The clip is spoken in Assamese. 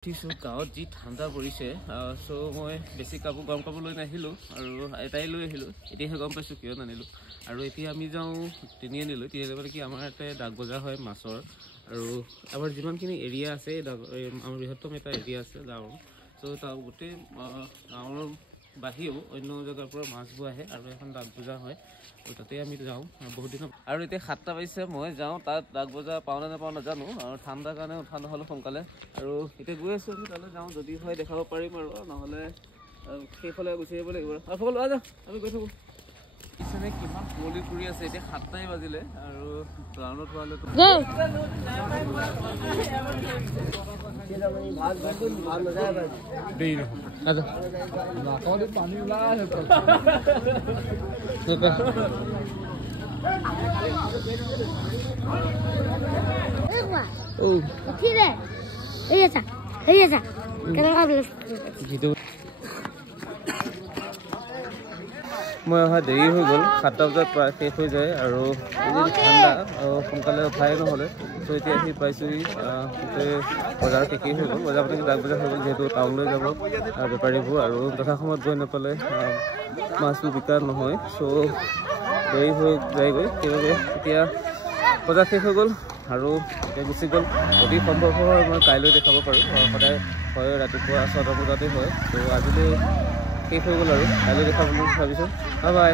গাঁৱত যি ঠাণ্ডা পৰিছে সো মই বেছি কাপোৰ গৰম কাপোৰ লৈ নাহিলোঁ আৰু এটাই লৈ আহিলোঁ এতিয়াহে গম পাইছোঁ কিয় নানিলোঁ আৰু এতিয়া আমি যাওঁ তিনিআলিলৈ মানে কি আমাৰ ইয়াতে ডাক বজাৰ হয় মাছৰ আৰু আমাৰ যিমানখিনি এৰিয়া আছে আমাৰ বৃহত্তম এটা এৰিয়া আছে গাঁৱৰ চ' তাৰ গোটেই গাঁৱৰ বাহিৰেও অন্য জেগাৰ পৰা মাছবোৰ আহে আৰু এখন ডাক বজাৰ হয় তো তাতে আমি যাওঁ বহুত দিনৰ আৰু এতিয়া 7টা বাজিছে মই যাওঁ তাত ডাক বজাৰ পাওঁ নে নাপাওঁ নাজানো আৰু ঠাণ্ডাৰ কাৰণে উঠা নহ'লে সোনকালে আৰু এতিয়া গৈ আছোঁ আমি তালৈ যাওঁ যদি হয় দেখাব পাৰিম আৰু নহ'লে সেইফালে গুচি আহিব লাগিব আৰু লোৱা যাওঁ আমি গৈ থাকোঁ পিছনে কিমান কুঁৱলী পৰি আছে এতিয়া 7টাই বাজিলে আৰু টাউনত হোৱালে মই অহা দেৰি হৈ গ'ল 7টা বজাত প্ৰায় শেষ হৈ যায় আৰু ঠাণ্ডা আৰু সোনকালে উঠাই নহ'লে ত' এতিয়া আহি পাইছোঁহি গোটেই বজাৰ শেষেই হৈ গ'ল বজাৰ মানে ডাক বজাৰ হৈ গ'ল যিহেতু টাউনলৈ যাব বেপাৰীবোৰ আৰু যথা সময়ত গৈ নাপালে মাছবোৰ বিকা নহয় চ' দেৰি হৈ যায়গৈ সেইবাবে এতিয়া বজাৰ শেষ হৈ গ'ল আৰু এতিয়া গুচি গ'ল যদি সম্ভৱ হয় মই কাইলৈ দেখাব পাৰোঁ সদায় হয় ৰাতিপুৱা 6টা বজাতেই হয় ত' আজিলৈ শেষ হৈ গ'ল আৰু কাইলৈ দেখাব বুলি ভাবিছোঁ বাই বাই